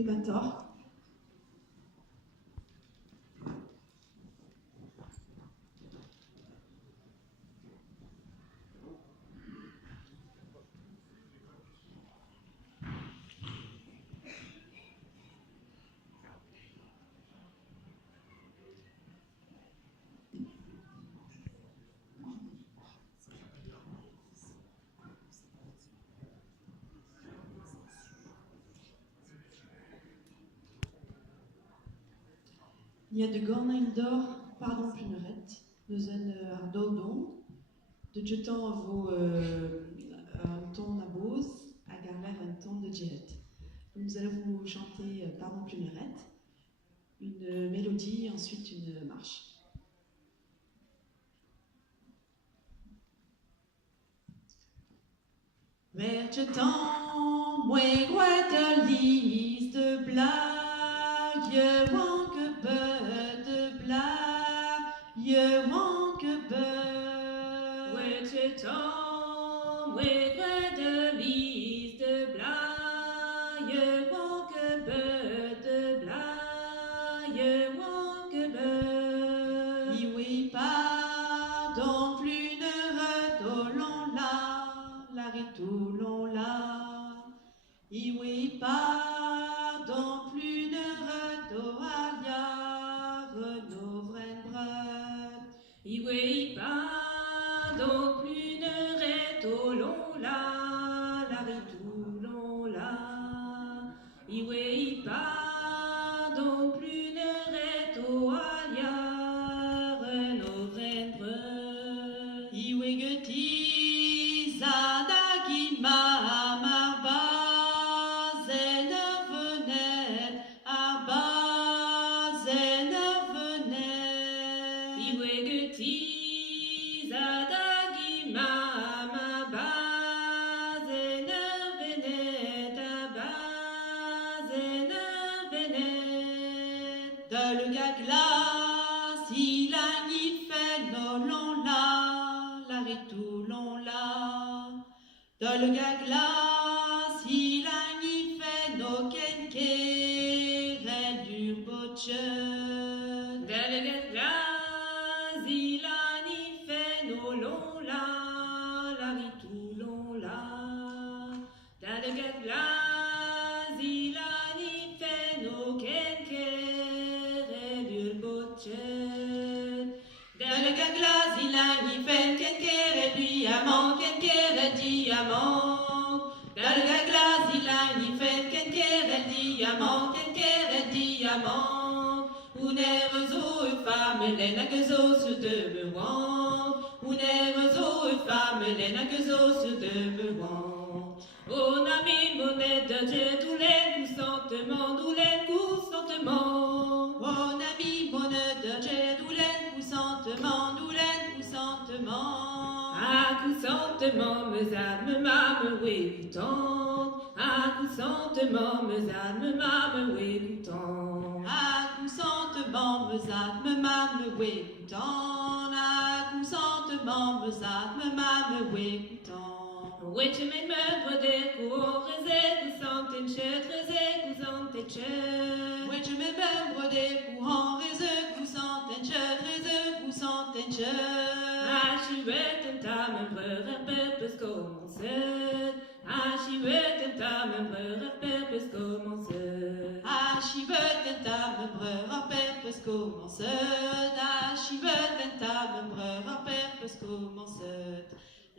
Debator. Il y a de gornain d'or, pardon plumerette, nous un dodon, de jetant vos un ton à bose, à garler un ton de djihad. Nous allons vous chanter Pardon plumerette, une mélodie, ensuite une marche. Vers jetant, mouais grouet de lys de blague, je manque peu de blague, je manque peu. Ouais, jetant, mouais grouet de lys de blague, je manque peu de blague, je manque peu. Y oui pas, donc plus ne retolons la ritoulons la. Y oui pas, donc plus ne retolons nos vrais bras. Y oui pas, donc plus ne retolons la ritoulons la. Y oui pas, donc plus ne retolons nos vrais bras. Y oui geti zada qui ma base ne venait à base ne venait. Y oui geti zadagi ma base ne venait à base ne venait. De le gars glace, il a ni fait non la ritoulon la. De le gars glace, il a ni fait no kenke du botche. Delegat glas, il a ni fait no long la ritoulon la. Delegat glas, il a ni fait no kenkere du botche. De le gars glace, il a ni fait kenke diamant, kenke diamant. De le gars glace, il a ni fait kenke diamant, kenke diamant. Unerezo femme lena gezo se de bewan. Unerezo femme lena gezo se de bewan. On a mis monnaie de Dieu, tous les consentements, tous les consentements. Mon ami, mon de j'ai doulen consentement, consentement. À consentement, me âmes, m'âme, oui, putain. À consentement, me âmes, m'âme, oui, putain. À consentement, me zadme mame wécoutant. À consentement, me zadme mame wécoutant. Oui, tu m'aimes, des coups, rézé, coussant, et chètre, rézé, coussant, et chètre. Oui, je me membre des courants, réseau, coussant, coussant, Ah, she went and time and purpose commencer. Ah, she went and time and purpose commencer. Ah, she veut en ta me breur, purpose commence. Ah, she veut en ta me breur, purpose commence.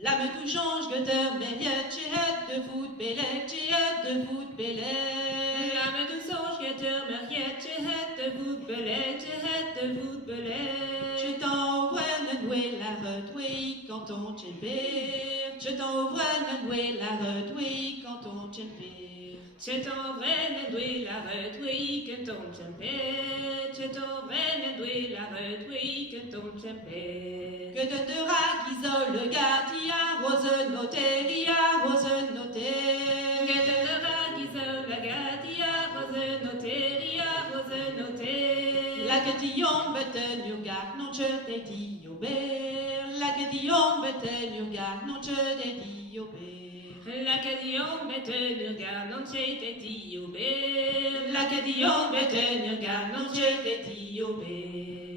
La me tout change que te mériette, j'ai hâte de foot bélette, j'ai hâte de foot bélette. La me tout songe que te mariette, j'ai hâte de vous belette, j'ai hâte de vous belette. Je t'envoie le noué la retouille quand on t'empire. Je t'envoie le noué la retouille quand on t'empire. Je t'enverrai doué la retouille que ton champêtre. Je t'enverrai doué la retouille que ton champêtre. Que donnera qu'isole le gars qui arrose nos terres, qui arrose nos terres. Que donnera qu'isole la gâte, qui arrose nos terres, qui arrose nos terres. La quetillon bête nous garde, non je t'ai dit au père. La quetillon bête nous garde, non je t'ai dit au père. L'Acadion bête garnon chez Tétiobé. L'Acadion bête garnon chez Tétiobé.